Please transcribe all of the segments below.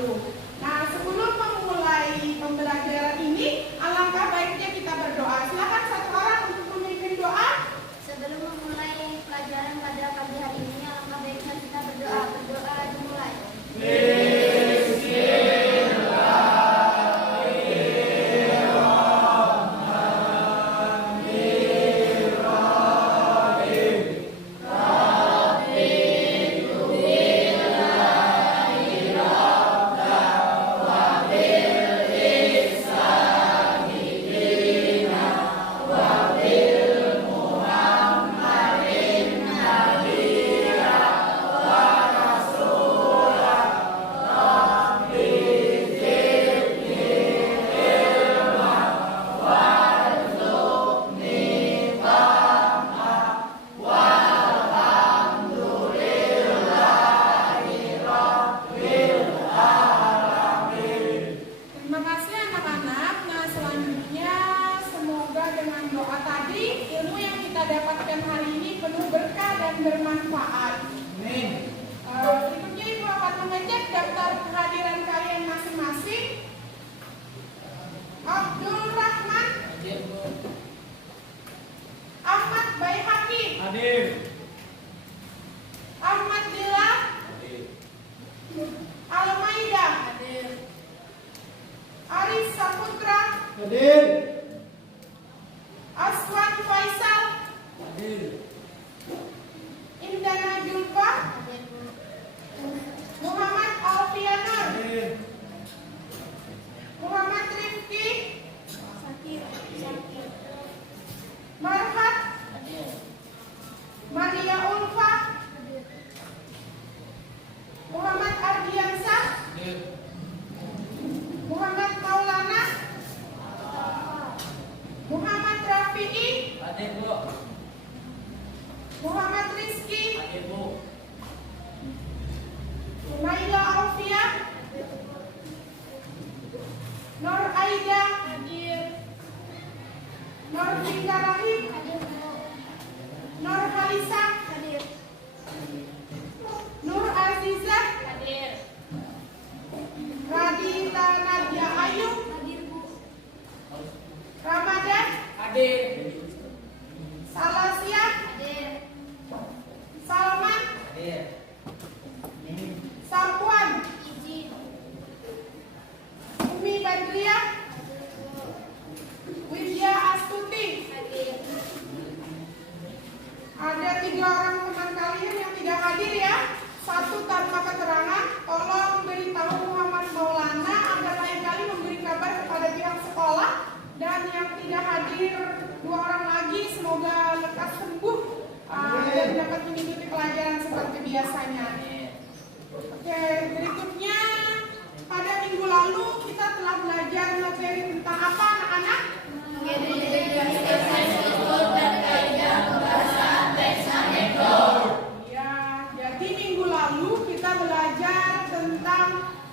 lalu. Nah, sebelum memulai pembelajaran ini, alangkah baiknya kita berdoa. Silakan satu orang untuk memimpin doa. Sebelum memulai pelajaran pada pagi hari ini, alangkah baiknya kita berdoa. Berdoa dimulai. Bermanfaat. Berikutnya Ibu akan mengecek daftar kehadiran kalian masing-masing. Abdul Rahman, Ahmad Baihaqi, Hadir. Ahmad Dila, Almaida, Aris Saputra, Hadir. Aswan Faisal, Hadir. Indana Julfa, Muhammad Alfianur, Muhammad Rifki, Marhat, Maria Ulfa, Muhammad Ardiansah, Muhammad Maulana, Muhammad Rafi'i, Hadir, Bu. Muhammad Rizki, Hadir, Bu. Naila Alfia, Nur Aida, Nur Fika Rahim, Nur Halisa, Nur Azizah, Radita Nadia Ayu, Ramadan, Hadir. Salasia, Salman, Hadir. Sapuan, Umi Badriah, Widya Astuti. Ada 3 orang teman kalian yang tidak hadir ya. 1 tanpa keterangan. Tolong beritahu Muhammad Maulana agar lain kali memberi kabar kepada pihak sekolah. Dan yang tidak hadir 2 orang lagi, semoga lekas sembuh dan dapat mengikuti pelajaran seperti biasanya. Oke, berikutnya pada minggu lalu kita telah belajar materi tentang apa anak-anak? Ya, jadi minggu lalu kita belajar tentang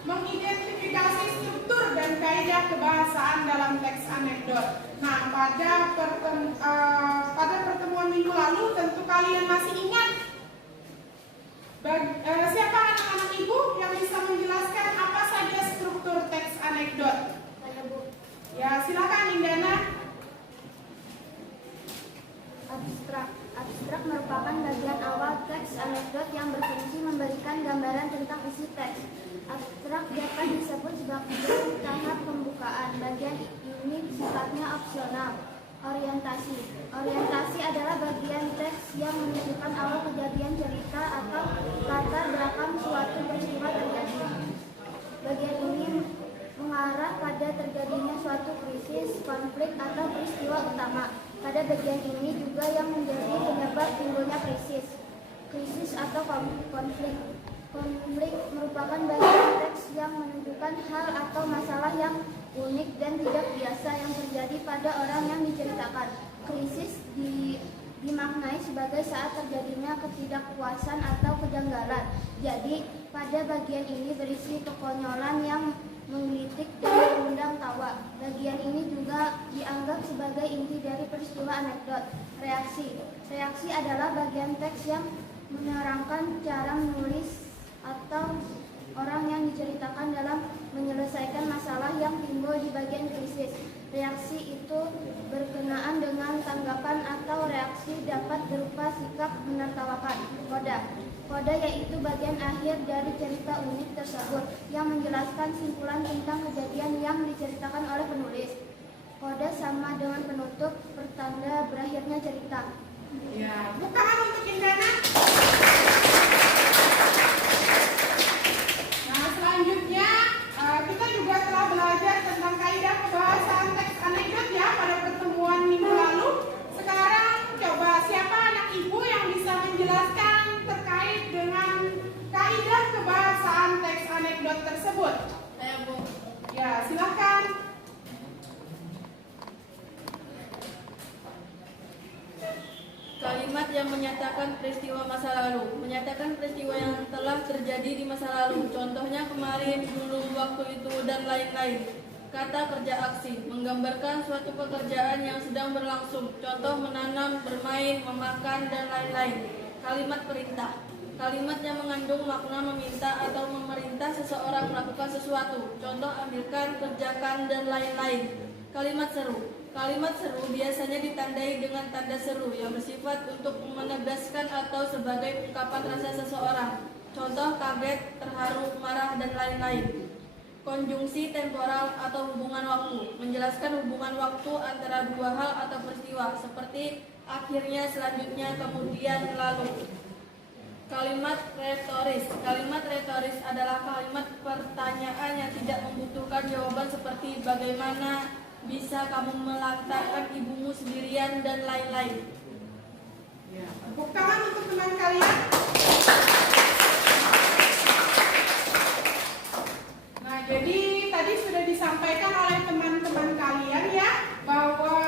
mengidentifikasi struktur dan kaidah kebahasaan dalam teks anekdot. Nah, pada pertemuan minggu lalu tentu kalian masih ingat siapa anak-anak ibu yang bisa menjelaskan apa saja struktur teks anekdot? Ya, silakan Indana. Abstrak merupakan bagian awal teks anekdot yang berfungsi memberikan gambaran tentang isi teks. Abstrak dapat disebut sebagai tahap pembukaan. Bagian ini sifatnya opsional. Orientasi adalah bagian teks yang menunjukkan awal kejadian cerita atau latar belakang suatu peristiwa terjadi. Bagian ini mengarah pada terjadinya suatu krisis, konflik, atau peristiwa utama. Pada bagian ini juga yang menjadi penyebab timbulnya krisis atau konflik. Konflik merupakan bagian teks yang menunjukkan hal atau masalah yang unik dan tidak biasa yang terjadi pada orang yang diceritakan. Krisis dimaknai sebagai saat terjadinya ketidakpuasan atau kejanggalan. Jadi, pada bagian ini berisi kekonyolan yang menggelitik dan mengundang tawa. Bagian ini juga dianggap sebagai inti dari peristiwa anekdot. Reaksi adalah bagian teks yang menerangkan cara menulis atau orang yang diceritakan dalam menyelesaikan masalah yang timbul di bagian krisis. Reaksi itu berkenaan dengan tanggapan atau reaksi dapat berupa sikap menertawakan. Koda yaitu bagian akhir dari cerita unik tersebut yang menjelaskan simpulan tentang kejadian yang diceritakan oleh penulis. Koda sama dengan penutup, pertanda berakhirnya cerita. Ya, bukaan untuk Indana. Nah, selanjutnya kita juga telah belajar tentang kaidah kebahasaan teks anekdot ya pada pertemuan minggu lalu. Sekarang coba siapa anak ibu yang bisa menjelaskan terkait dengan kaidah kebahasaan teks anekdot tersebut? Saya, Bu. Ya, silakan. Kalimat yang menyatakan peristiwa masa lalu, menyatakan peristiwa yang telah terjadi di masa lalu. Contohnya kemarin, dulu, waktu itu, dan lain-lain. Kata kerja aksi, menggambarkan suatu pekerjaan yang sedang berlangsung. Contoh menanam, bermain, memakan, dan lain-lain. Kalimat perintah, kalimat yang mengandung makna meminta atau memerintah seseorang melakukan sesuatu. Contoh ambilkan, kerjakan, dan lain-lain. Kalimat seru, kalimat seru biasanya ditandai dengan tanda seru yang bersifat untuk menegaskan atau sebagai ungkapan rasa seseorang. Contoh kaget, terharu, marah, dan lain-lain. Konjungsi temporal atau hubungan waktu, menjelaskan hubungan waktu antara dua hal atau peristiwa, seperti akhirnya, selanjutnya, kemudian, lalu. Kalimat retoris adalah kalimat pertanyaan yang tidak membutuhkan jawaban seperti bagaimana bisa kamu melantarkan ibumu sendirian, dan lain-lain. Ya, tepuk tangan untuk teman kalian. Nah, jadi tadi sudah disampaikan oleh teman-teman kalian ya bahwa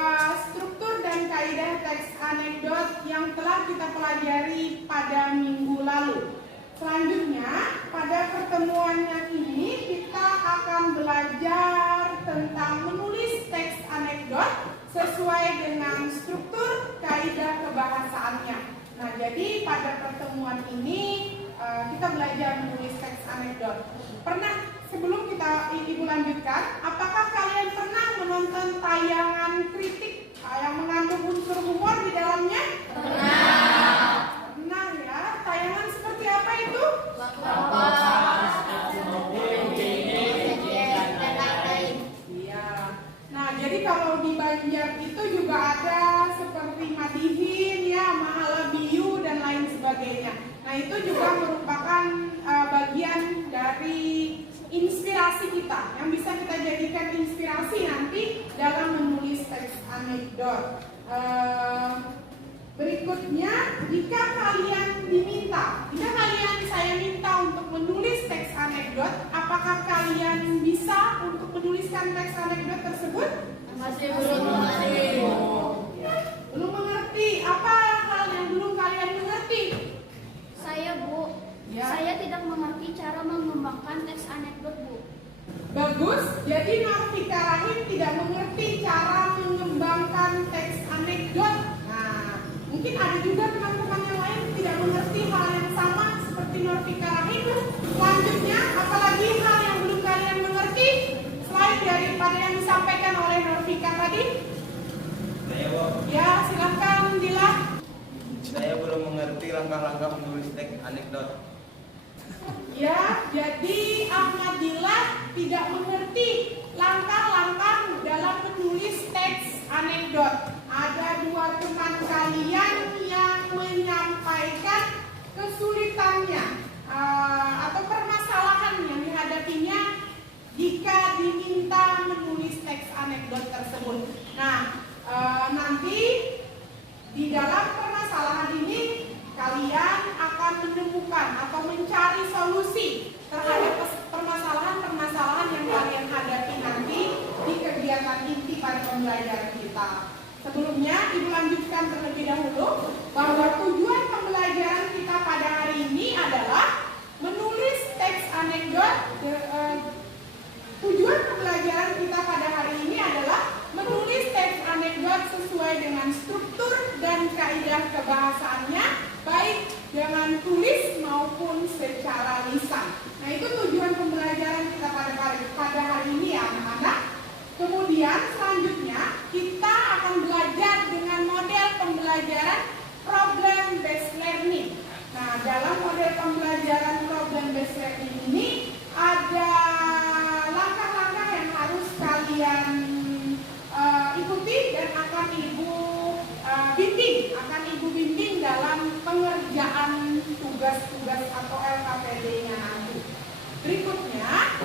struktur dan kaidah teks anekdot yang telah kita pelajari pada minggu lalu. Selanjutnya, pada pertemuan yang ini kita akan belajar tentang menulis teks anekdot sesuai dengan struktur kaidah kebahasaannya. Nah, jadi pada pertemuan ini kita belajar menulis teks anekdot. Sebelum Ibu lanjutkan, apakah kalian pernah menonton tayangan kritik yang mengandung unsur humor di dalamnya? Pernah ya. Tayangan seperti apa itu? Iya. Nah, jadi kalau di Banjar itu juga ada seperti Madihin ya, Mahalabiu dan lain sebagainya. Nah, itu juga merupakan bagian dari inspirasi kita yang bisa kita jadikan inspirasi nanti dalam menulis teks anekdot. Berikutnya, jika saya minta untuk menulis teks anekdot, apakah kalian bisa untuk menuliskan teks anekdot tersebut? Masih belum mengerti. Belum mengerti. Apa hal yang belum kalian mengerti? Saya, Bu. Ya. Saya tidak mengerti cara mengembangkan teks anekdot, Bu. Bagus. Jadi Norvika Rahim tidak mengerti cara mengembangkan teks anekdot. Nah, mungkin ada juga teman-teman yang lain tidak mengerti hal yang sama seperti Norvika Rahim. Selanjutnya, apalagi hal yang belum kalian mengerti selain daripada yang disampaikan oleh Norvika tadi? Ya, silakan Dila. Saya belum mengerti langkah-langkah menulis teks anekdot. Ya, jadi Ahmad Dila tidak mengerti langkah-langkah dalam menulis teks anekdot. Ada dua teman kalian yang menyampaikan kesulitannya atau permasalahan yang dihadapinya jika diminta menulis teks anekdot tersebut. Nah, nanti di dalam permasalahan ini kalian akan menemukan atau mencari solusi terhadap permasalahan-permasalahan yang kalian hadapi nanti di kegiatan inti pada pembelajaran kita. Sebelumnya, Ibu lanjutkan terlebih dahulu bahwa tujuan pembelajaran kita pada hari ini adalah menulis teks anekdot. Tujuan pembelajaran kita pada hari ini adalah menulis teks anekdot sesuai dengan struktur dan kaidah kebahasaannya, baik dengan tulis maupun secara lisan. Nah, itu tujuan Kemudian selanjutnya kita akan belajar dengan model pembelajaran problem based learning. Nah, dalam model pembelajaran problem based learning ini ada langkah-langkah yang harus kalian ikuti dan akan Ibu bimbing dalam pengerjaan tugas-tugas atau LKPD-nya nanti. Berikutnya,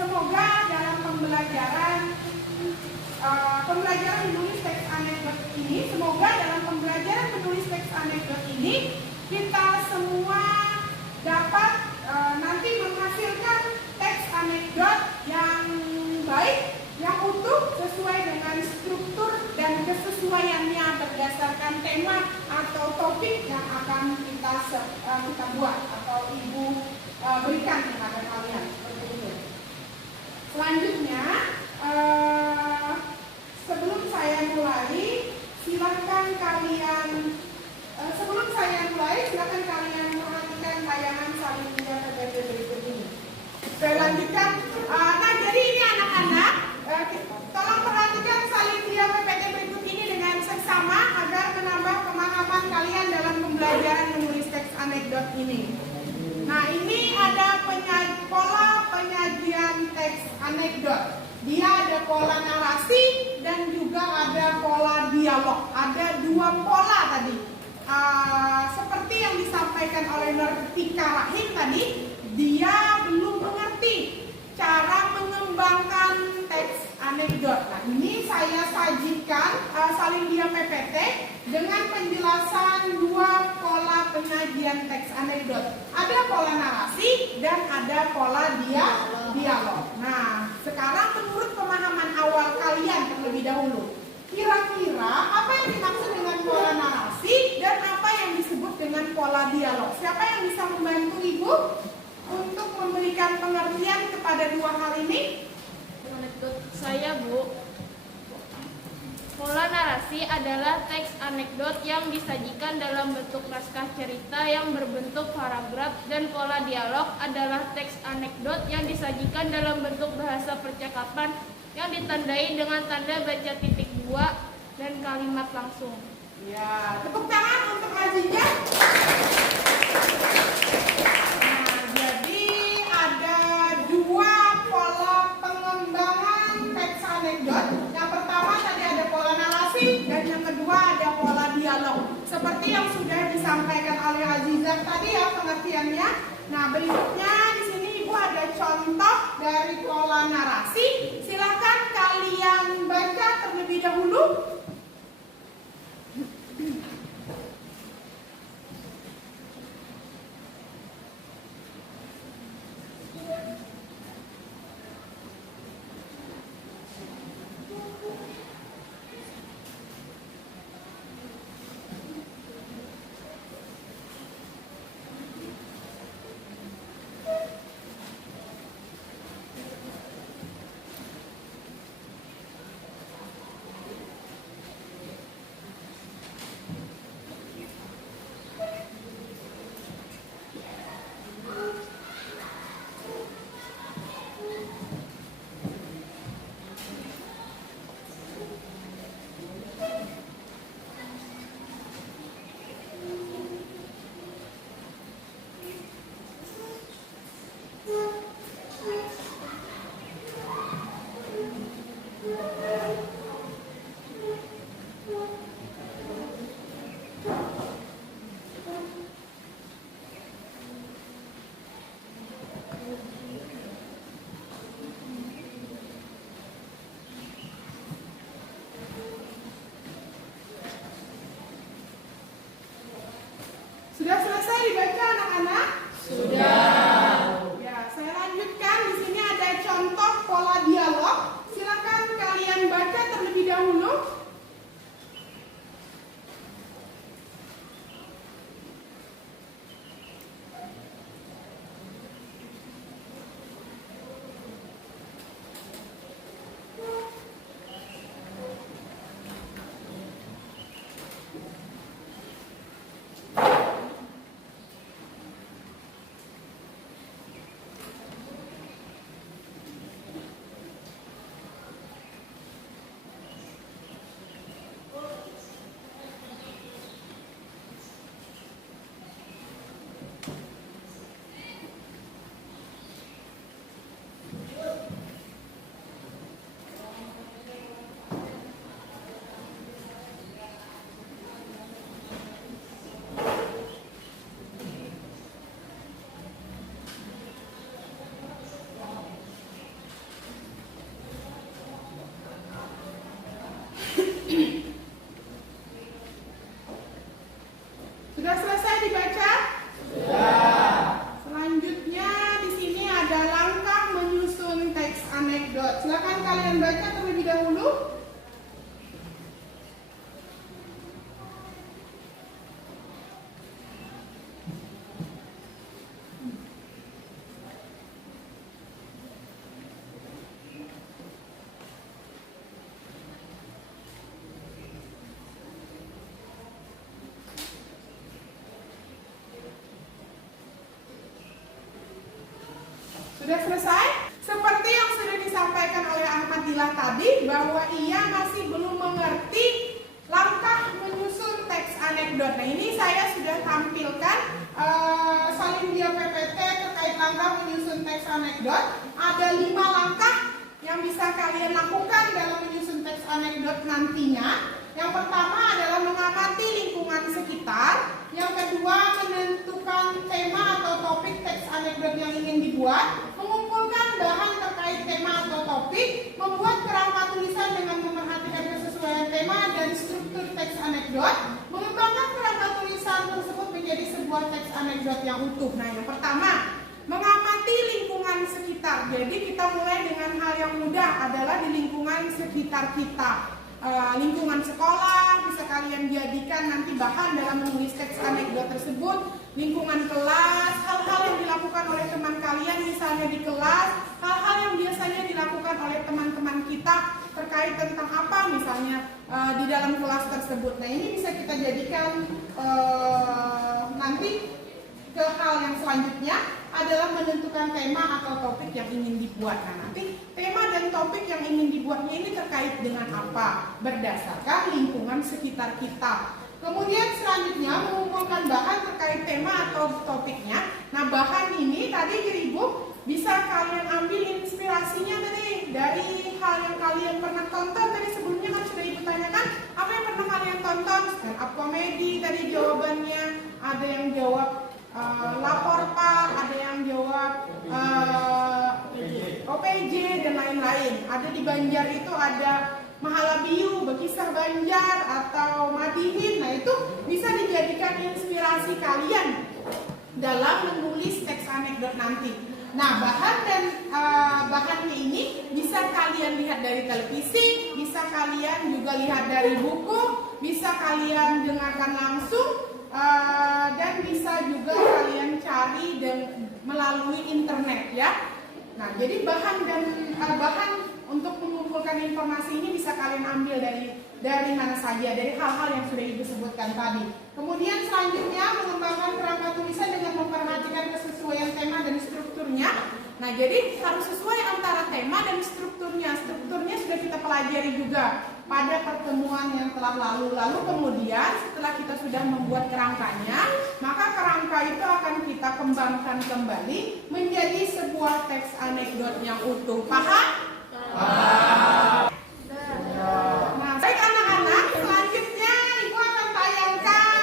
semoga dalam pembelajaran menulis teks anekdot ini, kita semua dapat nanti menghasilkan teks anekdot yang baik, yang utuh, sesuai dengan struktur dan kesesuaiannya berdasarkan tema atau topik yang akan kita buat atau Ibu berikan kepada kalian. Seperti itu. Selanjutnya, sebelum saya mulai, silakan kalian perhatikan tayangan salin dia PPT berikut ini. Saya lanjutkan. Nah, jadi ini anak-anak, tolong perhatikan salin dia PPT berikut ini dengan seksama agar menambah pemahaman kalian dalam pembelajaran menulis teks anekdot ini. Nah, ini ada pola penyajian teks anekdot. Dia ada pola narasi dan juga ada pola dialog. Ada 2 pola tadi. Seperti yang disampaikan oleh Nurtika Rahim tadi, dia belum mengerti cara mengembangkan teks anekdot. Nah, ini saya sajikan salin dia PPT dengan penjelasan 2 pola penyajian teks anekdot. Ada pola narasi dan ada pola dialog. Nah, sekarang menurut pemahaman awal kalian terlebih dahulu, kira-kira apa yang dimaksud dengan pola narasi dan apa yang disebut dengan pola dialog? Siapa yang bisa membantu Ibu untuk memberikan pengertian kepada 2 hal ini? Menurut saya, Bu, pola narasi adalah teks anekdot yang disajikan dalam bentuk naskah cerita yang berbentuk paragraf, dan pola dialog adalah teks anekdot yang disajikan dalam bentuk bahasa percakapan yang ditandai dengan tanda baca titik 2 dan kalimat langsung. Ya, tepuk tangan untuk Aziza. Nah, jadi ada 2 pola pengembangan teks anekdot. Yang pertama tadi ada pola narasi dan yang kedua ada pola dialog. Seperti yang sudah disampaikan oleh Aziza tadi ya pengertiannya. Nah, berikutnya di sini Ibu ada contoh dari pola narasi. Silakan kalian baca terlebih dahulu. Silakan kalian baca terlebih dahulu. Sudah selesai? Seperti yang sudah disampaikan oleh Ahmad Dilah tadi, bahwa ia masih belum mengerti langkah menyusun teks anekdot. Nah, ini saya sudah tampilkan salin dia PPT terkait langkah menyusun teks anekdot. Ada 5 langkah yang bisa kalian lakukan dalam menyusun teks anekdot nantinya. Yang pertama adalah mengamati lingkungan sekitar. Yang kedua, menentukan tema atau topik teks anekdot yang ingin dibuat, mengumpulkan bahan terkait tema atau topik, membuat kerangka tulisan dengan memperhatikan kesesuaian tema dan struktur teks anekdot, mengembangkan kerangka tulisan tersebut menjadi sebuah teks anekdot yang utuh. Nah, yang pertama, mengamati lingkungan sekitar. Jadi kita mulai dengan hal yang mudah, adalah di lingkungan sekitar kita. Lingkungan sekolah bisa kalian jadikan nanti bahan dalam menulis teks anekdot tersebut. Lingkungan kelas, hal-hal yang dilakukan oleh teman kalian misalnya di kelas, hal-hal yang biasanya dilakukan oleh teman-teman kita terkait tentang apa misalnya di dalam kelas tersebut. Nah, ini bisa kita jadikan nanti ke hal yang selanjutnya adalah menentukan tema atau topik yang ingin dibuat. Nah, nanti tema dan topik yang ingin dibuatnya ini terkait dengan apa? Berdasarkan lingkungan sekitar kita. Kemudian selanjutnya mengumpulkan bahan terkait tema atau topiknya. Nah, bahan ini tadi Ibu bisa kalian ambil inspirasinya dari hal yang kalian pernah tonton. Tadi sebelumnya kan sudah Ibu tanyakan apa yang pernah kalian tonton, stand up komedi tadi jawabannya. Ada yang jawab lapor Pak, ada yang jawab OPJ dan lain-lain. Ada di Banjar itu ada Mahalabiu, Bekisah Banjar atau Madihin. Nah, itu bisa dijadikan inspirasi kalian dalam menulis teks anekdot nanti. Nah, bahan dan bahannya ini bisa kalian lihat dari televisi, bisa kalian juga lihat dari buku, bisa kalian dengarkan langsung, dan bisa juga kalian cari dan melalui internet ya. Nah, jadi bahan untuk mengumpulkan informasi ini bisa kalian ambil dari mana saja, dari hal-hal yang sudah Ibu sebutkan tadi. Kemudian selanjutnya mengembangkan kerangka tulisan dengan memperhatikan kesesuaian tema dan strukturnya. Nah, jadi harus sesuai antara tema dan strukturnya. Strukturnya sudah kita pelajari juga pada pertemuan yang telah lalu. Lalu kemudian setelah kita sudah membuat kerangkanya, maka kerangka itu akan kita kembangkan kembali menjadi sebuah teks anekdot yang utuh. Paham? Nah, baik anak-anak, selanjutnya Ibu akan tayangkan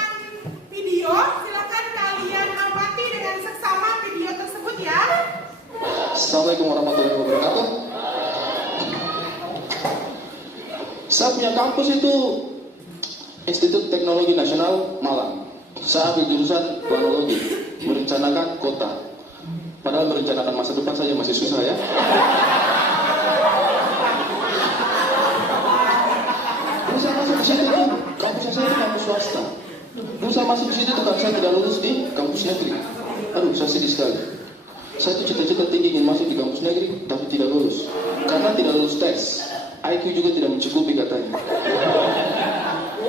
video. Silakan kalian amati dengan seksama video tersebut ya. Assalamualaikum warahmatullahi wabarakatuh. Saya punya kampus itu Institut Teknologi Nasional Malang. Saya ambil jurusan planologi, merencanakan kota. Padahal merencanakan masa depan saja masih susah ya. Dulu saya masuk di situ tuh, kampus saya itu kampus swasta. Dulu saya masuk di situ tuh saya tidak lulus di kampus negeri. Aduh, saya sedih sekali. Saya tuh cita-cita tinggi ingin masuk di kampus negeri, tapi tidak lulus. Karena tidak lulus tes. IQ juga tidak mencukupi katanya.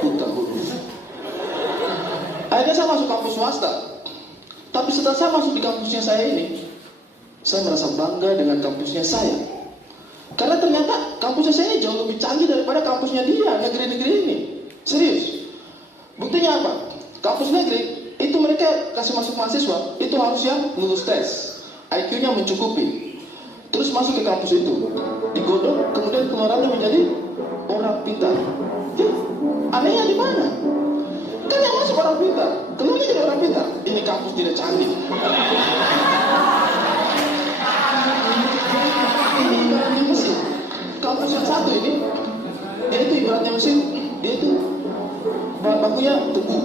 Buta huruf. Akhirnya saya masuk kampus swasta. Tapi setelah saya masuk di kampusnya saya ini, saya merasa bangga dengan kampusnya saya. Karena ternyata kampusnya saya ini jauh lebih canggih daripada kampusnya dia, negeri-negeri ini. Serius. Buktinya apa? Kampus negeri, itu mereka kasih masuk mahasiswa, itu harus yang lulus tes. IQ-nya mencukupi. Terus masuk ke kampus itu, digodok, kemudian keluarannya menjadi orang pintar. Anehnya di mana? Kan yang masuk orang pintar, keluarnya jadi orang pintar. Ini kampus tidak canggih. Ini ibaratnya mesin. Kampus yang satu ini, dia itu ibaratnya mesin, dia itu bahan bakunya tebu,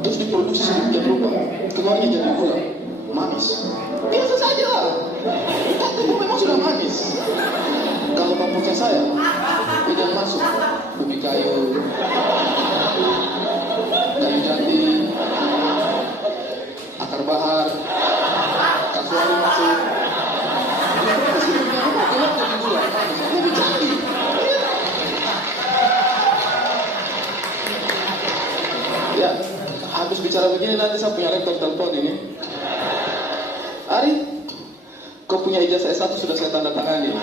terus diproduksi sedemikian rupa, keluarnya jadi gula, manis. Biasa saja lah. Tebu memang sudah manis. Kalau kampusnya saya, itu yang masuk Bukit Kayu, Kayu Jati, Akar Bahar, Kasuari masuk. Lebih canggih. Ya, habis bicara begini nanti saya punya rektor telepon ini. Ari, kau punya ijazah S1 sudah saya tanda tangani.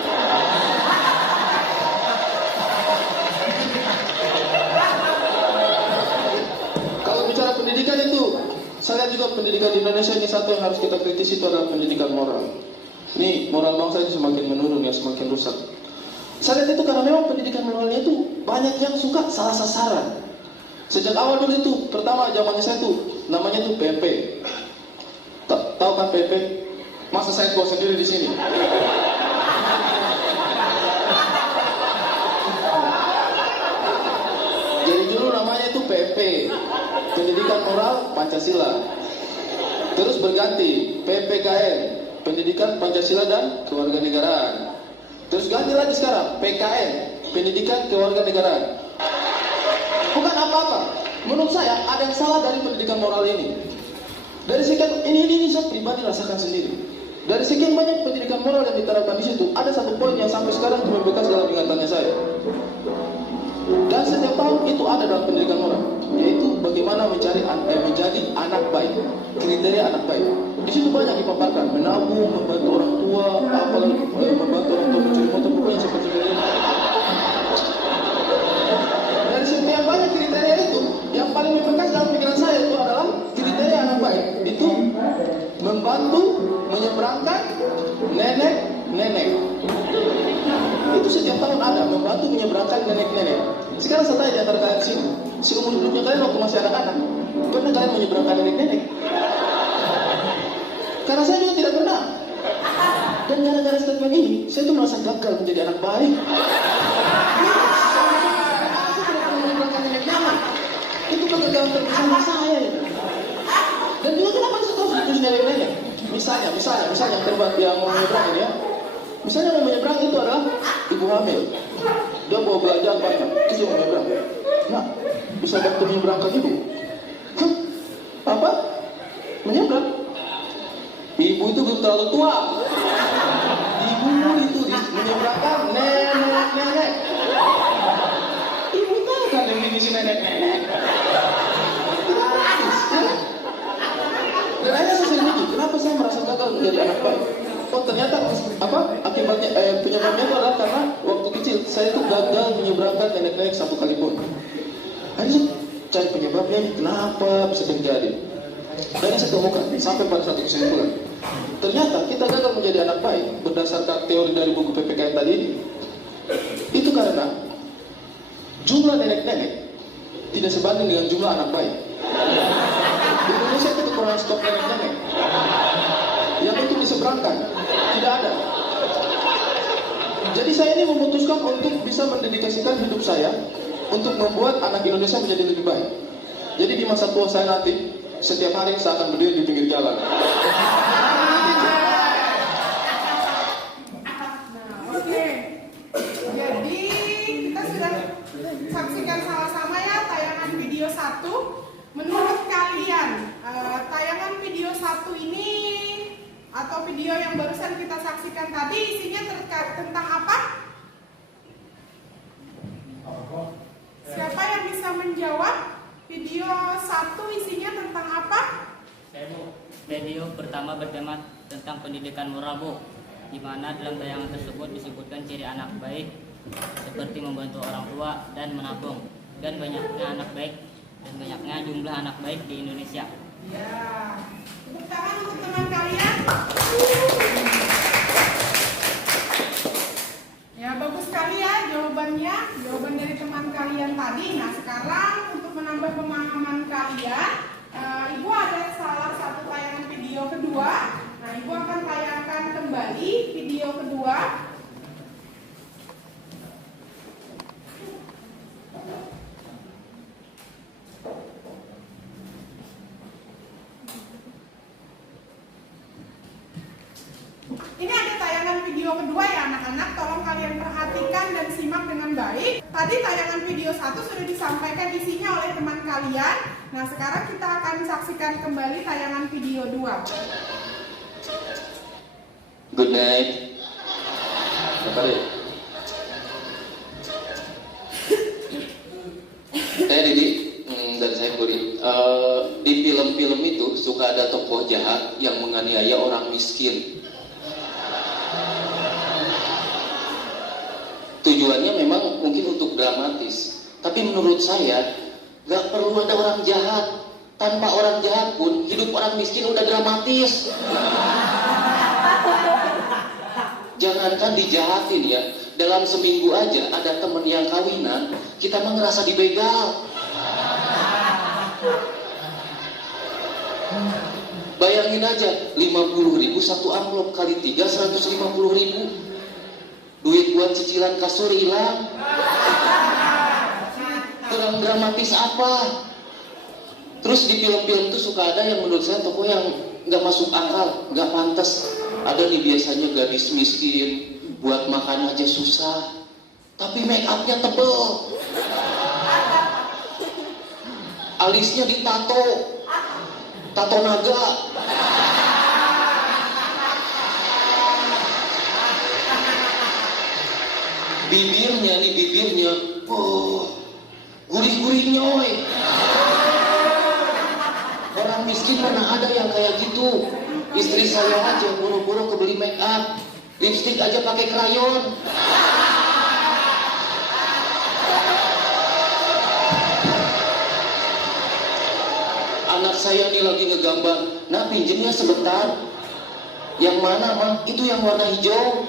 Kalau bicara pendidikan itu, saya lihat juga pendidikan di Indonesia ini satu yang harus kita kritisi, itu adalah pendidikan moral. Ini moral bangsa ini semakin menurun ya, semakin rusak. Saya lihat itu karena memang pendidikan moralnya itu banyak yang suka salah sasaran. Sejak awal dulu itu, pertama zamannya saya itu namanya itu PP. Tahu kan PP? Masa saya tua sendiri di sini. Jadi dulu namanya itu PP, Pendidikan Moral Pancasila. Terus berganti PPKN, Pendidikan Pancasila dan Kewarganegaraan. Terus ganti lagi sekarang PKN, Pendidikan Kewarganegaraan. Bukan apa-apa. Menurut saya ada yang salah dari pendidikan moral ini. Dari sekian ini saya pribadi rasakan sendiri. Dari sekian banyak pendidikan moral yang diterapkan di situ, ada satu poin yang sampai sekarang membekas dalam ingatannya saya. Dan setiap tahun itu ada dalam pendidikan moral, yaitu bagaimana menjadi anak baik, kriteria anak baik. Di situ banyak dipaparkan, menabung, membantu orang tua, apalagi membantu orang tua mencuri motor, pokoknya seperti itu. Dari sekian banyak kriteria itu, yang paling membekas dalam pikiran saya itu adalah kriteria anak baik. Itu membantu menyeberangkan nenek-nenek. Itu setiap tahun ada, membantu menyeberangkan nenek-nenek. Sekarang saya tanya di antara kalian sini, seumur hidupnya kalian waktu masih anak-anak, pernah kalian menyeberangkan nenek-nenek? Karena saya juga tidak pernah. Dan gara-gara statement ini, saya tuh merasa gagal menjadi anak baik. Itu kegagalan terbesar saya ya. Dan juga kenapa saya terus putus nenek-nenek? Misalnya yang mau menyeberang ini ya. Misalnya mau menyeberang itu adalah ibu hamil. Dia bawa belanjaan banyak, terus dia mau menyeberang. Nah, bisa bantu menyeberangkan ibu. Apa? Menyeberang? Ibu itu belum terlalu tua. Ibu itu menyeberangkan nenek-nenek. Ibu tahu kan definisi nenek-nenek. Dan akhirnya saya mikir, kenapa saya merasa gagal menjadi anak baik? Oh ternyata akibatnya penyebabnya itu adalah karena waktu kecil saya itu gagal menyeberangkan nenek-nenek satu kali pun. Akhirnya saya cari penyebabnya, kenapa bisa terjadi. Akhirnya saya temukan sampai pada satu kesimpulan. Ternyata kita gagal menjadi anak baik berdasarkan teori dari buku PPKN tadi ini. Itu karena jumlah nenek-nenek tidak sebanding dengan jumlah anak baik. Di Indonesia itu kekurangan stok nenek-nenek yang itu diseberangkan, tidak ada. Jadi saya ini memutuskan untuk bisa mendedikasikan hidup saya untuk membuat anak Indonesia menjadi lebih baik. Jadi di masa tua saya nanti, setiap hari saya akan berdiri di pinggir jalan. Oke. Jadi kita sudah saksikan sama-sama ya tayangan video 1. Menurut kalian, tayangan video 1 ini atau video yang barusan kita saksikan tadi isinya tentang apa? Siapa yang bisa menjawab? Video 1 isinya tentang apa? Video pertama bertema tentang pendidikan moral, Bu, di mana dalam tayangan tersebut disebutkan ciri anak baik seperti membantu orang tua dan menabung, dan banyaknya jumlah anak baik di Indonesia. Ya, tepuk tangan untuk teman kalian. Ya, bagus sekali ya jawaban dari teman kalian tadi. Nah, sekarang untuk menambah pemahaman kalian, Ibu ada salah satu tayangan video kedua. Nah, Ibu akan tayangkan kembali video kedua. Ini ada tayangan video video kedua ya anak-anak, tolong kalian perhatikan dan simak dengan baik. Tadi tayangan video 1 sudah disampaikan isinya oleh teman kalian. Nah, sekarang kita akan saksikan kembali tayangan video 2. Good night. Didi, dan saya Budi. Di film-film itu suka ada tokoh jahat yang menganiaya orang miskin. Tujuannya memang mungkin untuk dramatis, tapi menurut saya gak perlu ada orang jahat. Tanpa orang jahat pun hidup orang miskin udah dramatis. Jangankan dijahatin ya, dalam seminggu aja ada temen yang kawinan, kita mah ngerasa dibegal. Bayangin aja, 50.000 satu amplop kali 3, 150.000. Duit buat cicilan kasur hilang. Kurang dramatis apa? Terus di film-film itu suka ada yang menurut saya tokoh yang nggak masuk akal, nggak pantas. Ada nih biasanya gadis miskin, buat makan aja susah, tapi make upnya tebel, alisnya ditato, tato naga. Bibirnya, gurih-gurih nyoy. Orang miskin mana ada yang kayak gitu. Istri saya aja buru-buru kebeli make up, lipstick aja pakai krayon. Anak saya nih lagi ngegambar, nah pinjemnya sebentar. Yang mana mah? Itu yang warna hijau.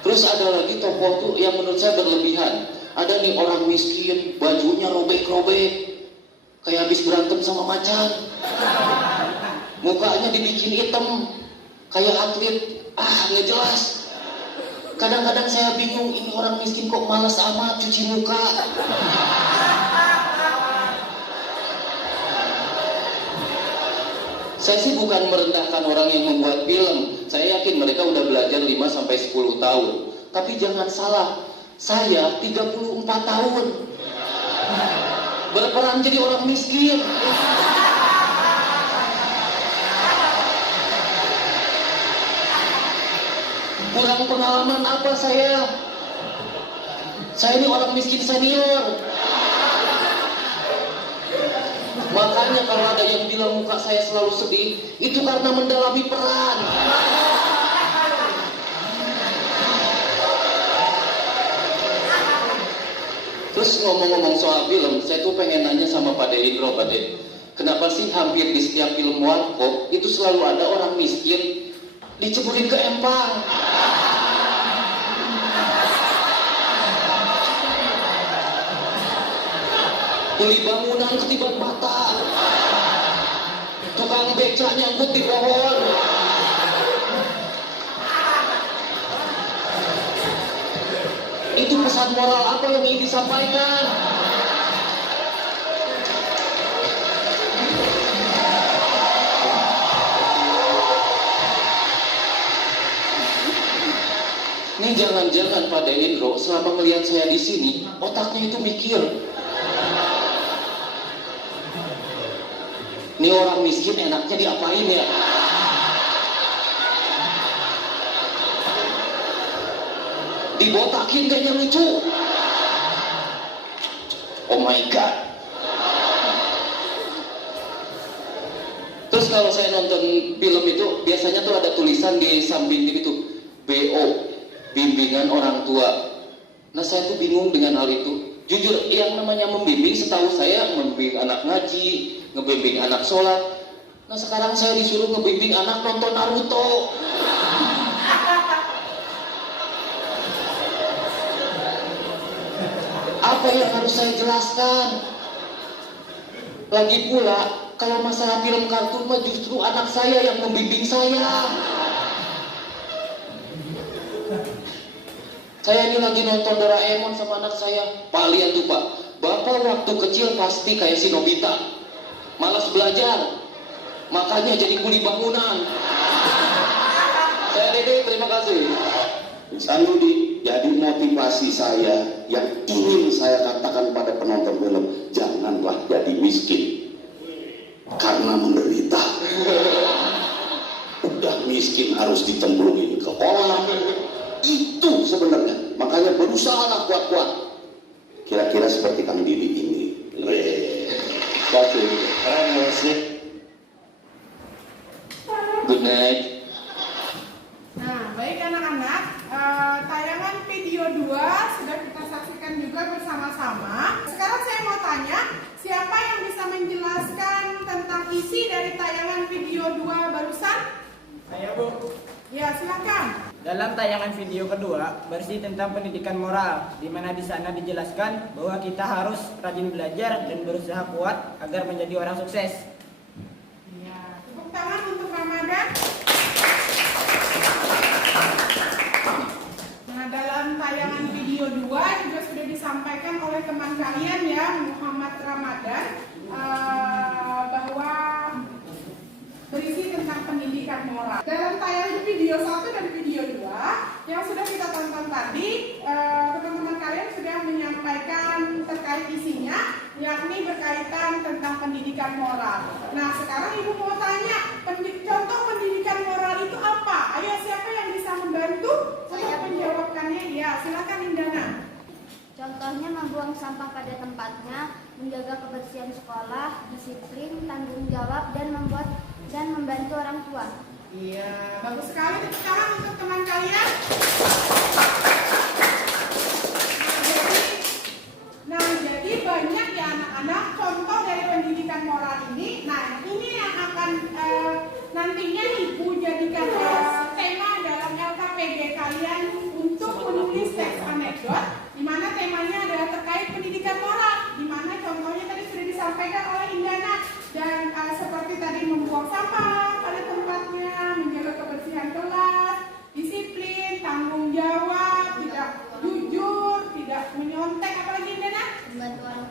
Terus ada lagi tokoh tuh yang menurut saya berlebihan. Ada nih orang miskin, bajunya robek-robek, kayak habis berantem sama macan. Mukanya dibikin hitam, kayak atlet. Nggak jelas. Kadang-kadang saya bingung, ini orang miskin kok malas amat cuci muka. Saya sih bukan merendahkan orang yang membuat film. Saya yakin mereka udah belajar 5-10 tahun. Tapi jangan salah, saya 34 tahun berperan jadi orang miskin. Kurang pengalaman apa saya? Saya ini orang miskin senior. Makanya kalau ada yang bilang muka saya selalu sedih, itu karena mendalami peran. Terus ngomong-ngomong soal film, saya tuh pengen nanya sama Pak Indro, Pak De. Kenapa sih hampir di setiap film warkop itu selalu ada orang miskin diceburin ke empang? Kuli bangunan ketiban bata, tukang beca nyangkut di pohon. Itu pesan moral apa yang ingin disampaikan? Ini jangan-jangan Pak Indro selama melihat saya di sini, otaknya itu mikir, ini orang miskin enaknya diapain ya? Dibotakin kayaknya lucu. Oh my god. Terus kalau saya nonton film itu biasanya tuh ada tulisan di samping gitu, BO, bimbingan orang tua. Nah saya tuh bingung dengan hal itu. Jujur, yang namanya membimbing setahu saya membimbing anak ngaji, ngebimbing anak sholat. Nah sekarang saya disuruh ngebimbing anak nonton Naruto. Apa yang harus saya jelaskan? Lagi pula, kalau masalah film kartun mah justru anak saya yang membimbing saya. Saya ini lagi nonton Doraemon sama anak saya. Pak, lihat tuh Pak, Bapak waktu kecil pasti kayak si Nobita, malas belajar, makanya jadi kuli bangunan. Dede, terima kasih. Sanudi, jadi motivasi saya yang ingin saya katakan pada penonton film, janganlah jadi miskin karena menderita. Udah miskin harus dicemplungin ke kolam. Itu sebenarnya. Makanya berusahalah kuat-kuat. Kira-kira seperti Kang Didi ini. Oke, keren musik. Good night. Nah, baik anak-anak, tayangan video 2 sudah kita saksikan juga bersama-sama. Sekarang saya mau tanya, siapa yang bisa menjelaskan tentang isi dari tayangan video 2 barusan? Saya Bu. Ya, silakan. Dalam tayangan video kedua, bersih tentang pendidikan moral, di mana di sana dijelaskan bahwa kita harus rajin belajar dan berusaha kuat agar menjadi orang sukses. Ya, tepuk tangan untuk Ramadan. Nah, dalam tayangan video 2 juga sudah disampaikan oleh teman kalian ya, Muhammad Ramadan, bahwa berisi tentang pendidikan moral. Dalam tayangan video 1 dan video 2 yang sudah kita tonton tadi, teman-teman kalian sudah menyampaikan terkait isinya, yakni berkaitan tentang pendidikan moral. Nah, sekarang Ibu mau tanya, contoh pendidikan moral itu apa? Ayo, siapa yang bisa membantu untuk menjawabkannya? Ya, silakan Indana. Contohnya membuang sampah pada tempatnya, menjaga kebersihan sekolah, disiplin, tanggung jawab, dan membantu orang tua. Iya, bagus sekali. Tepuk tangan untuk teman kalian. Jadi banyak ya anak-anak contoh dari pendidikan moral ini. Nah, ini yang akan nantinya Ibu jadikan tema dalam LKPD kalian untuk menulis teks anekdot, di mana temanya adalah terkait pendidikan moral, di mana contohnya tadi sudah disampaikan oleh Indana, dan seperti tadi membuang sampah pada tempatnya, menjaga kebersihan kelas, disiplin, tanggung jawab, tidak jujur, tidak menyontek, apalagi Indana?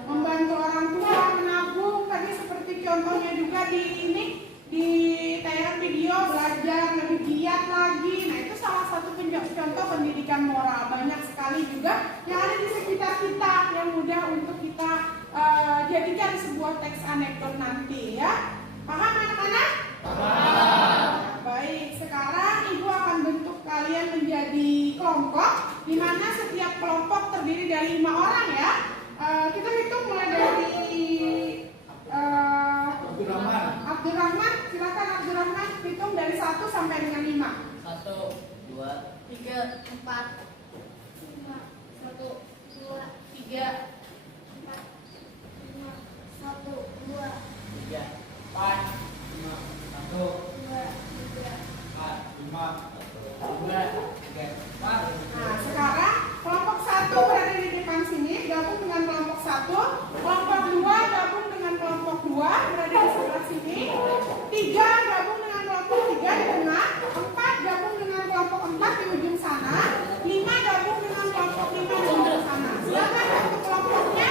Membantu orang tua, menabung, tadi seperti contohnya juga di tayangan video, belajar lebih giat lagi. Nah, itu salah satu contoh pendidikan moral. Banyak sekali juga yang ada di sekitar kita yang mudah untuk kita jadikan sebuah teks anekdot nanti ya. Paham anak-anak? Paham. Baik, sekarang Ibu akan bentuk kalian menjadi kelompok, di mana setiap kelompok terdiri dari 5 orang ya. Kita hitung mulai dari Abdurrahman, silakan Abdurrahman, hitung dari 1 sampai dengan 5. 1, 2, 3, 4, 5, 1, 2, 3, 4, 5, 1, 2, 3, 4, 5, 1, 2, 3. 4, 5, 2, 3, 4. Nah, sekarang kelompok 1 berada di depan sini, gabung dengan kelompok 1. Kelompok 2 gabung dengan kelompok 2, berada di sebelah sini. 3 gabung dengan kelompok 3 di tengah. 4 gabung dengan kelompok 4 di ujung sana. 5 gabung dengan kelompok 5 di ujung sana. Silakan untuk kelompoknya.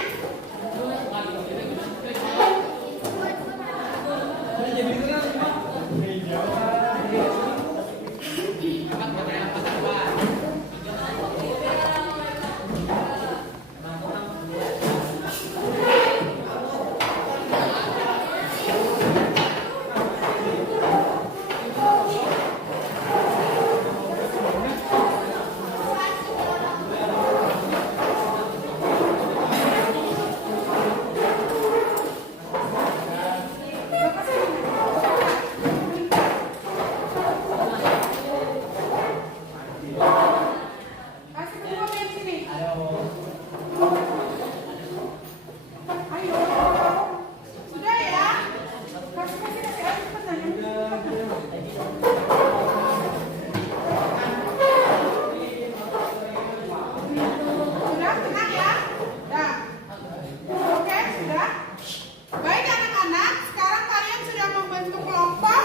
Kasih kedua main sini. Ayo. Sudah ya? Kasih. Ayo cepat nanya. Sudah, tenang ya. Dah. Oke, sudah. Baik anak-anak, sekarang kalian sudah membentuk kelompok.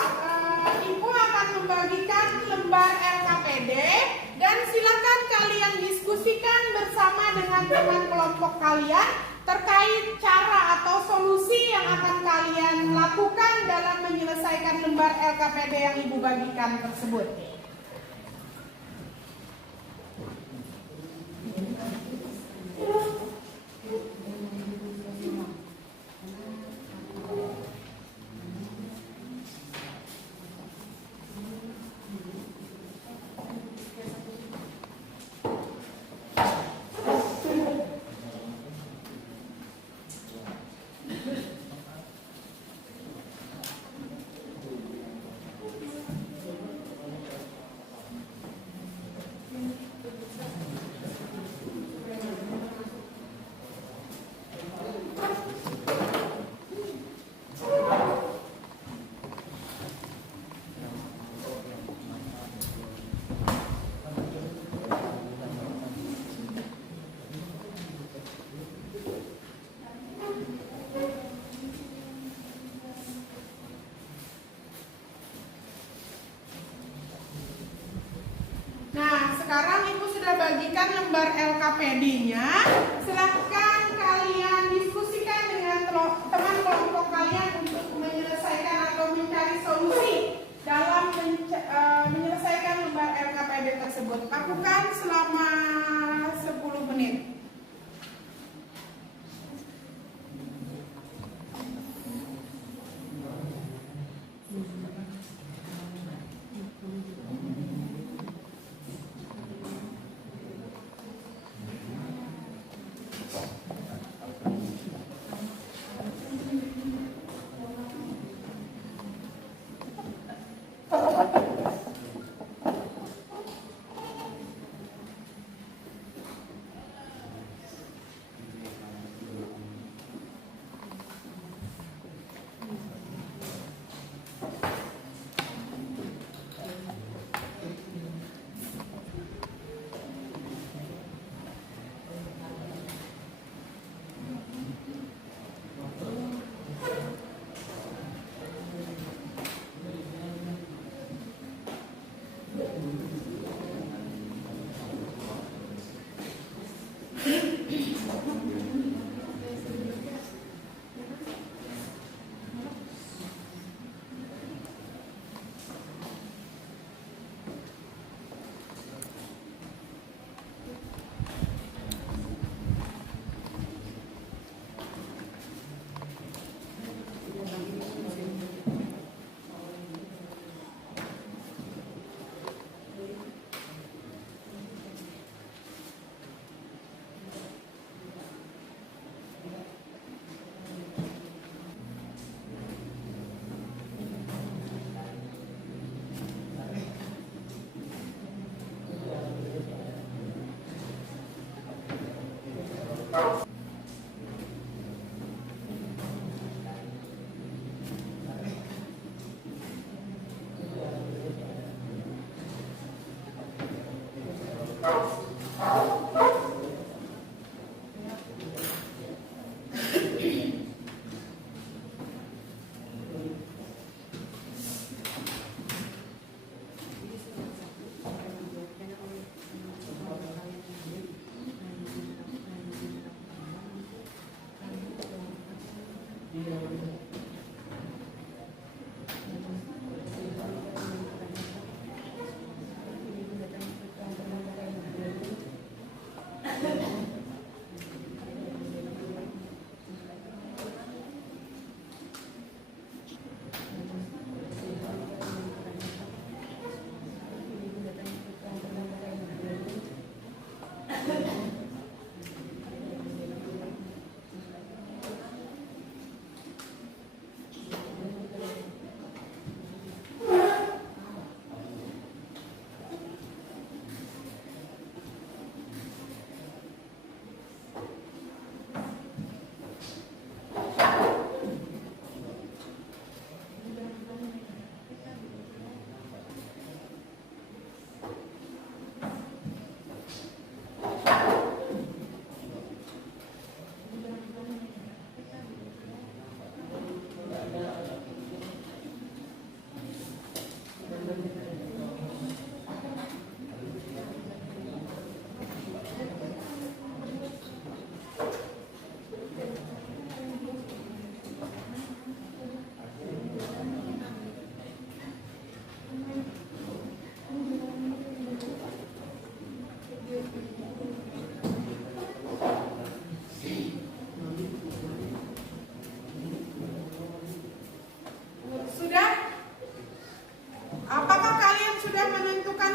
Ibu akan membagikan lembar LKPD dan silakan kalian diskusikan bersama dengan teman kelompok kalian terkait cara atau solusi yang akan kalian lakukan dalam menyelesaikan lembar LKPD yang Ibu bagikan tersebut. mengerjakan lembar LKPD-nya, silahkan kalian diskusikan dengan teman kelompok kalian untuk menyelesaikan atau mencari solusi dalam menyelesaikan lembar LKPD tersebut. Lakukan selama 10 menit.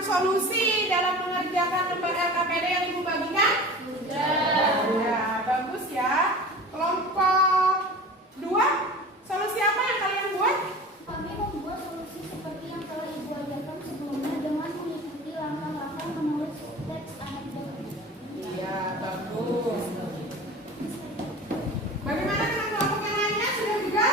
Solusi dalam mengerjakan lembar LKPD yang Ibu bagikan? Sudah. Ya, bagus ya. Kelompok 2, solusi apa yang kalian buat? Kami membuat solusi seperti yang telah Ibu ajarkan sebelumnya dengan mengikuti langkah-langkah menulis teks anekdot. Iya, bagus. Bagaimana dengan kelompok yang lainnya? Sudah juga?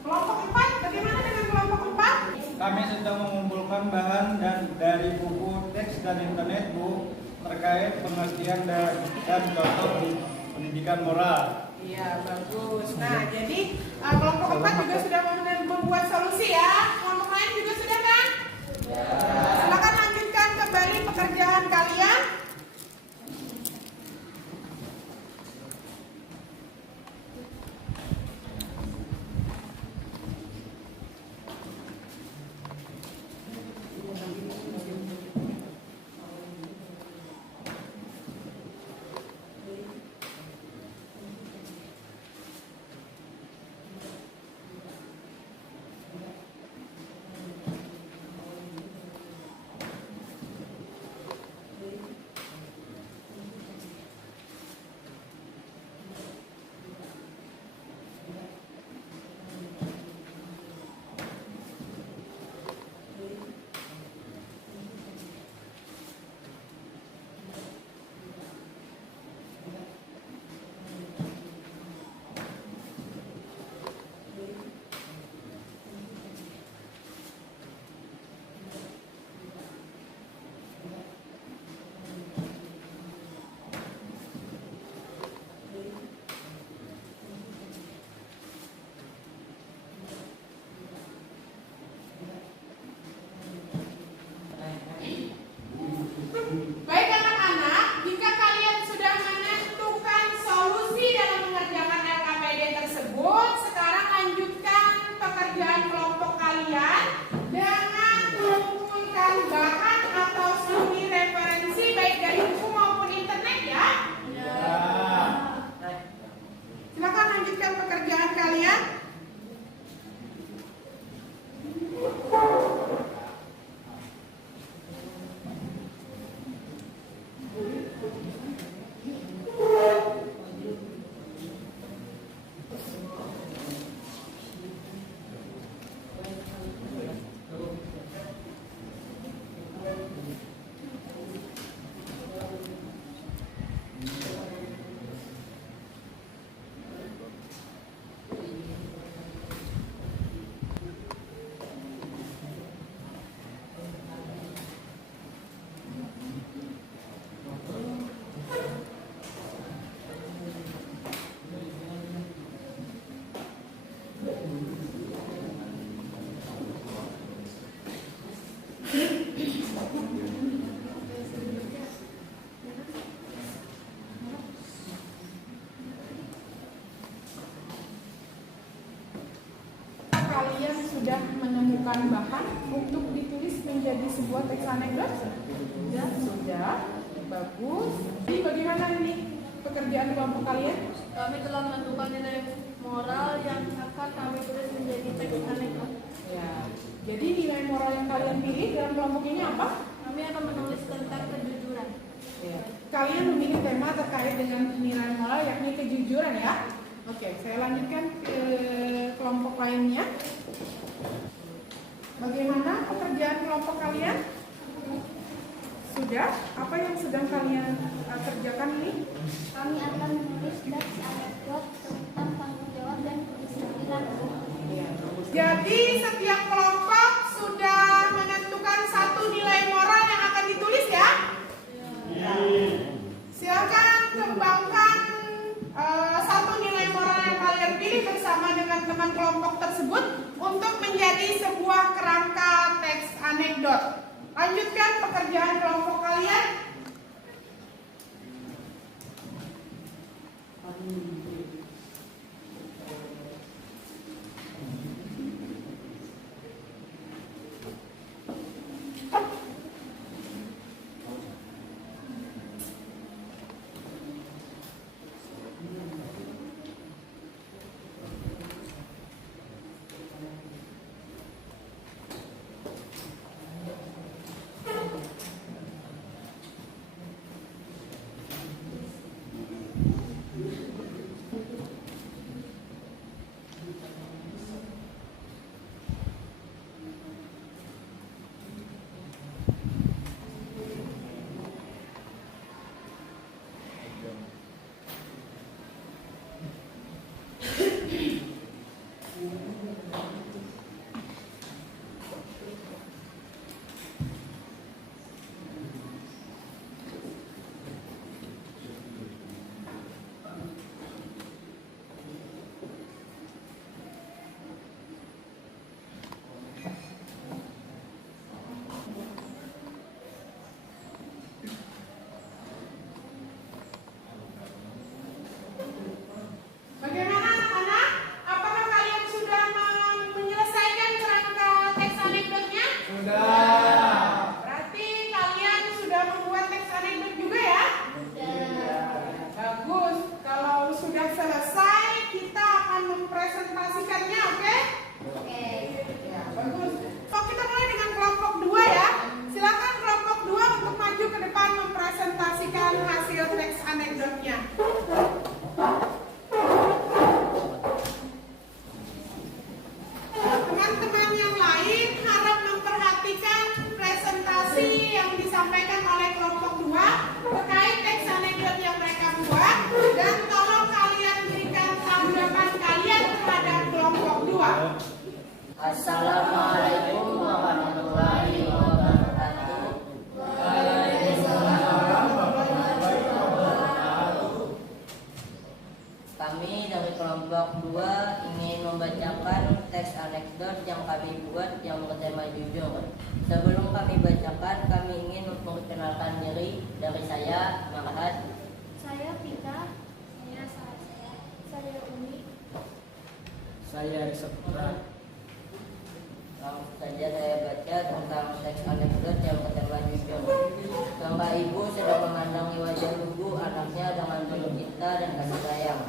Kelompok 4, bagaimana dengan kelompok 4? Kami sedang mengumpulkan bahan dan dari buku teks dan internet Bu terkait pengertian dan contoh di pendidikan moral. Iya, bagus. Nah, jadi kelompok 4 juga sudah membuat solusi ya. Kelompok lain juga sudah kan? Silakan lanjutkan kembali pekerjaan kalian. menemukan bahan untuk ditulis menjadi sebuah teks anekdot? Sudah. Bagus. Jadi bagaimana ini pekerjaan kelompok kalian? Kami telah menentukan nilai moral yang akan kami tulis menjadi teks anekdot. Ya. Jadi nilai moral yang kalian pilih dalam kelompok ini apa? Kami akan menulis tentang kejujuran. Ya. Kalian memilih tema terkait dengan nilai moral yakni kejujuran ya. Oke, saya lanjutkan ke kelompok lainnya. Bagaimana pekerjaan kelompok kalian? Sudah? Apa yang sedang kalian kerjakan ini? Kami akan menulis teks anekdot tentang tanggung jawab dan kedisiplinan. Jadi setiap kelompok sudah menentukan satu nilai moral yang akan ditulis ya? Silakan kembangkan satu nilai moral yang kalian pilih bersama dengan teman kelompok tersebut untuk menjadi sebuah kerangka teks anekdot. Lanjutkan pekerjaan kelompok kalian. Bagaimana anak-anak? Apakah kalian sudah menyelesaikan kerangka teks anekdotnya? Sudah. Berarti kalian sudah membuat teks anekdot juga ya? Sudah. Bagus. Kalau sudah selesai, kita akan mempresentasikannya, oke? Oke. Ya, bagus. So, kita mulai dengan kelompok 2 ya. Silakan kelompok 2 untuk maju ke depan mempresentasikan hasil teks anekdotnya. Teman-teman yang lain harap memperhatikan presentasi yang disampaikan oleh kelompok 2 terkait teks anekdot yang mereka buat, dan tolong kalian berikan tanggapan kalian terhadap kelompok 2. Assalamualaikum warahmatullahi wabarakatuh. Kami dari kelompok 2 ingin membacakan teks anekdot yang kami buat yang bertema jujur. Sebelum kami bacakan, kami ingin memperkenalkan diri. Dari saya, Marhat. Saya Pika. Saya Umi. Saya Risopra. Langsung saja saya baca tentang teks anekdot yang bertema jujur. Sang ibu sedang memandangi wajah lugu anaknya dengan penuh cinta dan kasih sayang.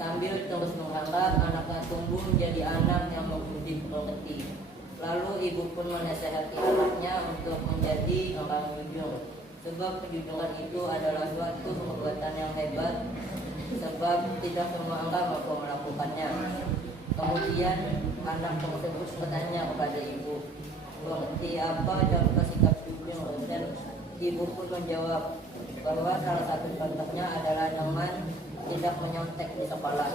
Sambil terus mengharap anaknya tumbuh menjadi anak yang berbudi pekerti. Lalu ibu pun menasihati anaknya untuk menjadi orang jujur. Sebab kejujuran itu adalah suatu perbuatan yang hebat. Sebab tidak semua orang mampu melakukannya. Kemudian anak tersebut bertanya kepada ibu, "Seperti apa contoh sikap jujur?" Dan ibu pun menjawab bahwa salah satu contohnya adalah dengan tidak menyontek di sekolah.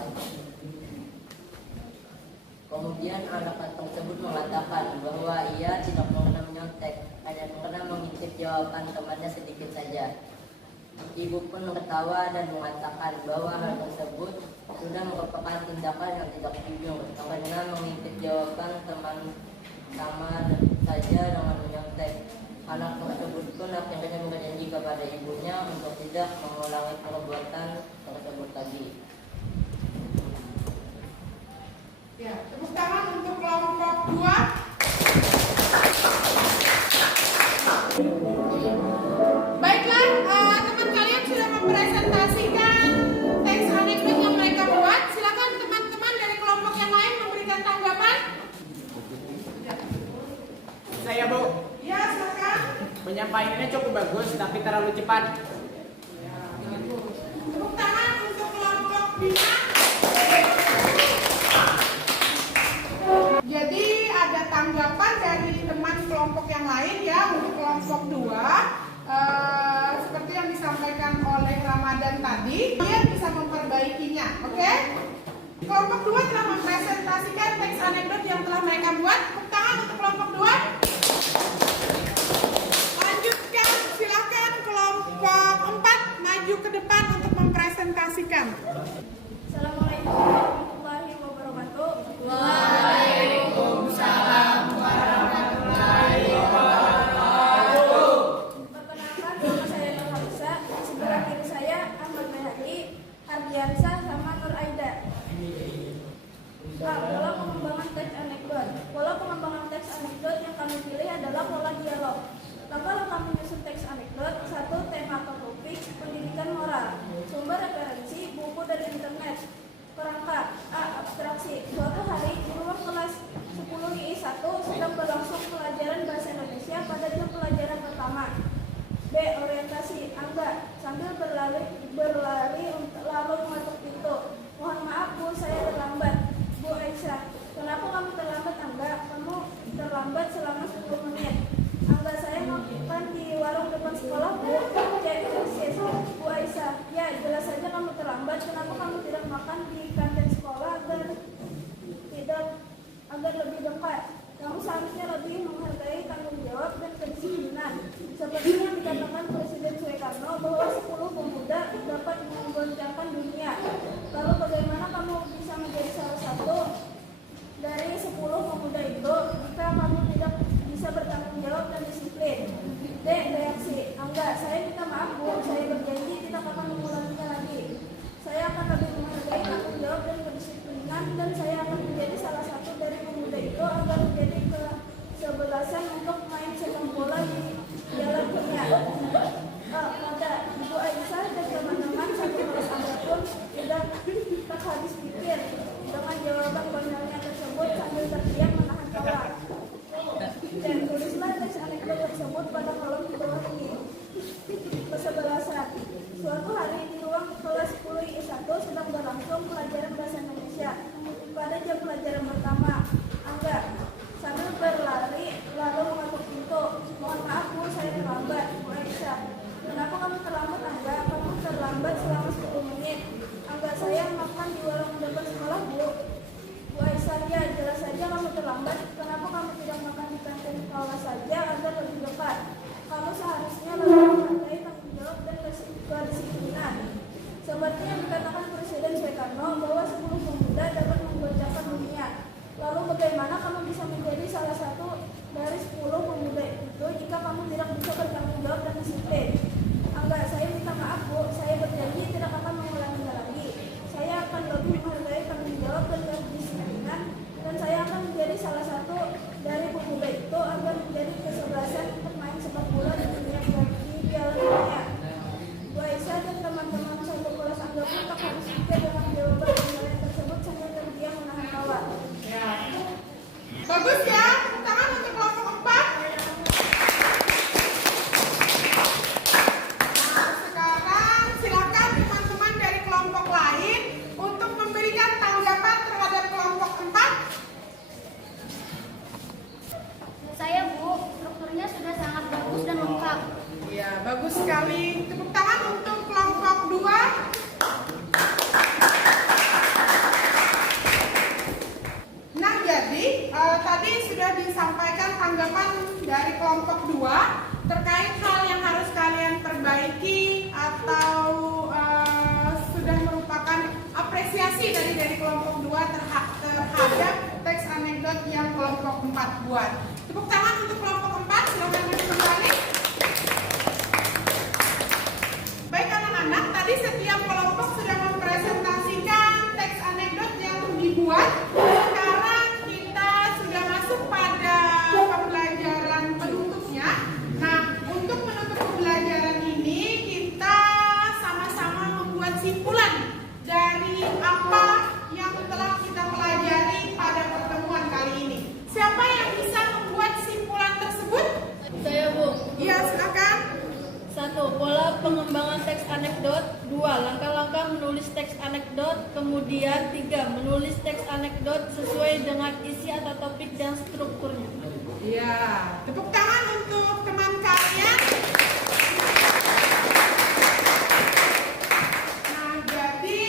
Kemudian anak tersebut mengatakan bahwa ia tidak pernah menyontek, hanya pernah mengintip jawaban temannya sedikit saja. Ibu pun tertawa dan mengatakan bahwa hal tersebut sudah merupakan tindakan yang tidak jujur, karena mengintip jawaban teman sama saja dengan menyontek. Anak tersebut pun akhirnya berjanji kepada ibunya untuk tidak mengulangi perbuatan tersebut lagi. Ya, tepuk tangan untuk kelompok 2. cukup bagus tapi terlalu cepat. Tepuk tangan untuk kelompok Bima. Jadi ada tanggapan dari teman kelompok yang lain ya untuk kelompok 2. Seperti yang disampaikan oleh Ramadan tadi, dia bisa memperbaikinya, oke? Kelompok 2 telah mempresentasikan teks anekdot yang telah mereka buat. Tepuk tangan untuk kelompok 2. Lanjutkan, silakan kelompok 4 maju ke depan untuk mempresentasikan. Assalamualaikum warahmatullahi wabarakatuh. Waalaikumsalam warahmatullahi wabarakatuh. Perkenalkan, nama saya Nur Hamsa. Di sebelah kiri saya Ahmad Bayhaqi, Ardiansyah, sama Nur Aida. Pola pengembangan teks anekdot. Pola pengembangan teks anekdot yang kami pilih adalah pola dialog. Langkah-langkah menyusun teks anekdot. 1. Tema atau topik, pendidikan moral. Sumber referensi, buku dari internet. Perangkat. A. Abstraksi. Suatu hari di ruang kelas 10 I 1 sedang berlangsung pelajaran bahasa Indonesia pada jam pelajaran pertama. B. Orientasi. Angga sambil berlari lalu mengetuk pintu. Mohon maaf Bu, saya terlambat. Bu Aisyah, kenapa kamu terlambat Angga? Kamu terlambat selama 10 menit. Angga, saya makan di warung depan sekolah Bu. Cek persis. Bu Aisyah, ya jelas saja kamu terlambat. Kenapa kamu tidak makan di kantin sekolah agar lebih dekat? Kamu seharusnya lebih menghargai tanggung jawab dan kedisiplinan. Seperti yang dikatakan Presiden Soekarno bahwa 10 pemuda dapat menggoncangkan dunia. Lalu bagaimana kamu bisa menjadi salah satu dari 10 pemuda itu jika kamu tidak bisa bertanggung jawab dan disiplin? D. Reaksi. Angga, saya minta maaf Bu, saya berjanji tidak akan mengulanginya lagi. Saya akan lebih menghargai tanggung jawab dan kedisiplinan, dan saya akan menjadi salah satu dari pemuda itu agar menjadi kesebelasan untuk main sepak bola di jalan dunia. Pada Ibu Aisyah dan teman-teman satu kelas Angga pun tidak terhabis pikir dengan jawaban konyolnya tersebut sambil terdiam menahan tawa. Dan tulislah teks anekdot tersebut pada kolom di bawah ini. Kesebelasan. Suatu hari di ruang kelas 10 I 1 sedang berlangsung pelajaran bahasa Indonesia pada jam pelajaran pertama. Angga sambil berlari lalu mengetuk pintu. Mohon maaf Bu, saya terlambat. Bu Aisyah, kenapa kamu terlambat Angga? Kamu terlambat selama 10 menit. Angga, saya makan di warung depan sekolah Bu. Bu Aisyah, ya jelas saja kamu terlambat. Kenapa kamu tidak makan di kantin sekolah saja agar lebih dekat? Kamu seharusnya lebih menghargai tanggung jawab dan kedisiplinan. Seperti yang dikatakan Presiden Soekarno bahwa 10 pemuda dapat menggoncangkan dunia. Lalu bagaimana kamu bisa menjadi salah satu dari 10 pemuda itu jika kamu tidak bisa bertanggung jawab dan disiplin? Angga, saya minta maaf Bu, saya berjanji tidak akan mengulanginya lagi. Saya akan lebih menghargai tanggung jawab dan kedisiplinan, dan saya akan menjadi salah satu dari pemuda itu agar menjadi kesebelasan untuk main sepak bola di dunia di Piala Dunia. Bu Aisyah dan teman-teman satu kelas Angga pun tak habis pikir dengan jawaban konyolnya tersebut sambil terdiam menahan tawa. Bagus ya, tepuk tangan untuk kelompok 4. Nah, sekarang silakan teman-teman dari kelompok lain untuk memberikan tanggapan terhadap kelompok 4. Saya Bu, strukturnya sudah sangat bagus dan lengkap. Ya, bagus sekali. Tepuk tangan untuk kelompok 2. Nah, jadi tadi sudah disampaikan tanggapan dari kelompok 2 terkait hal yang harus kalian perbaiki atau sudah merupakan apresiasi dari kelompok 2 terhadap teks anekdot yang kelompok 4 buat. Tepuk tangan untuk kelompok 4, silakan duduk kembali. Baik anak-anak, tadi setiap kelompok sudah mempresentasikan teks anekdot yang dibuat. Sekarang kita sudah masuk pada pembelajaran penutupnya. Nah, untuk menutup pembelajaran ini kita sama-sama membuat simpulan dari apa yang telah kita pelajari pada pertemuan kali ini. Siapa yang bisa membuat simpulan tersebut? Saya Bu. Ya, teks anekdot. 2. Langkah-langkah menulis teks anekdot. Kemudian 3. Menulis teks anekdot sesuai dengan isi atau topik dan strukturnya. Iya, tepuk tangan untuk teman kalian. Nah, jadi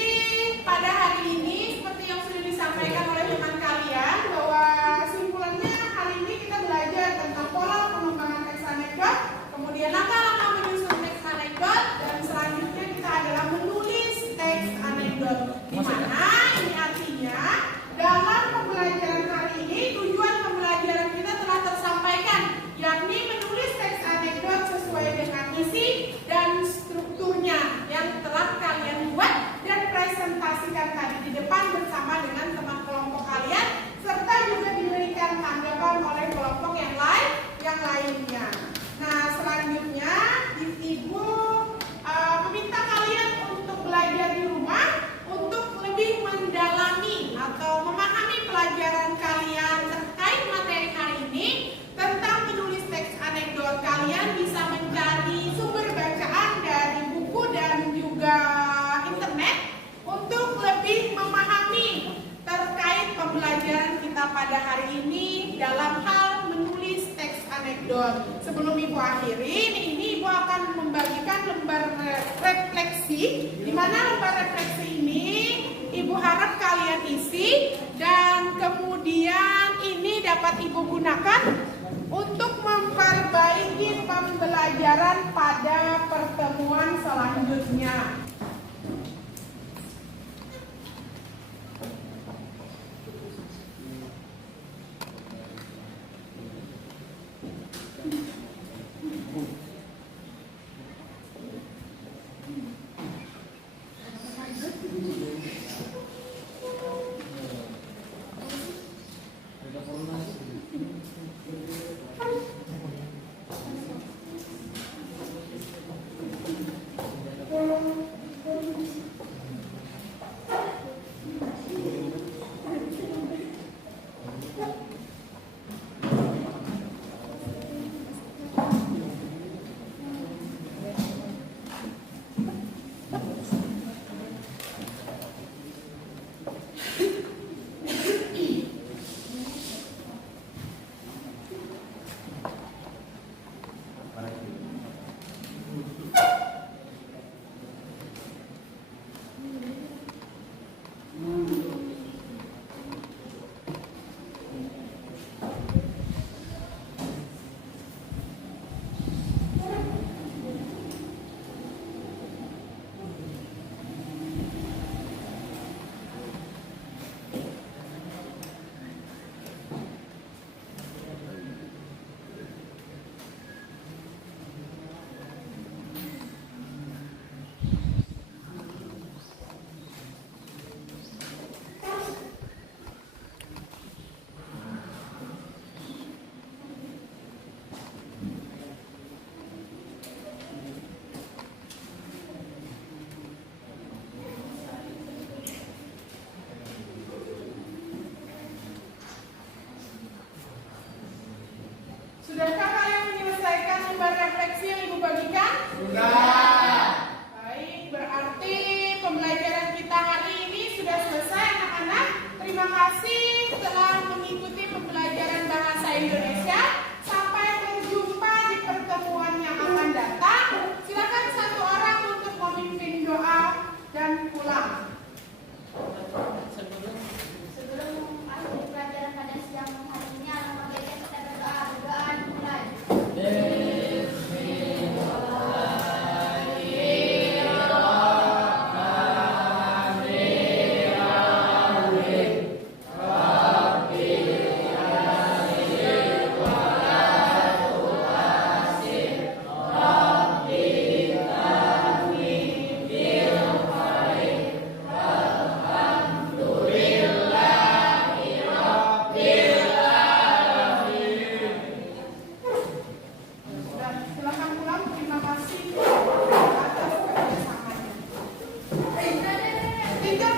pada hari ini seperti yang sudah disampaikan oleh teman kalian bahwa simpulannya hari ini kita belajar tentang pola pengembangan teks anekdot, kemudian langkah-langkah menyusun teks anekdot, dan selanjutnya kita adalah menulis teks anekdot. Di mana ini artinya dalam pembelajaran hari ini tujuan pembelajaran kita telah tersampaikan, yakni menulis teks anekdot sesuai dengan isi dan strukturnya yang telah kalian buat dan presentasikan tadi di depan bersama dengan teman kelompok kalian, serta juga diberikan tanggapan oleh kelompok yang lainnya. Nah, selanjutnya Ibu meminta kalian untuk belajar di rumah untuk lebih mendalami atau memahami pelajaran kalian terkait materi hari ini tentang menulis teks anekdot. Kalian bisa mencari sumber bacaan dari buku dan juga internet untuk lebih memahami terkait pembelajaran kita pada hari ini dalam hal menulis teks anekdot. Sebelum Ibu akhiri, ini Ibu akan membagikan lembar refleksi, di mana lembar refleksi ini Ibu harap kalian isi dan kemudian ini dapat Ibu gunakan untuk memperbaiki pembelajaran pada pertemuan selanjutnya. Sudahkah kalian menyelesaikan lembar refleksi yang Ibu bagikan? Sudah. Baik, berarti pembelajaran kita hari ini sudah selesai anak-anak. Terima kasih telah mengikuti pembelajaran bahasa Indonesia. Sampai berjumpa di pertemuan yang akan datang. Silakan satu orang untuk memimpin doa dan pulang. Sebelum mengakhiri pelajaran pada siang hari ini, alangkah baiknya kita berdoa. Doa dimulai. Dan silakan pulang. Terima kasih atas kerjasamanya. Tinggal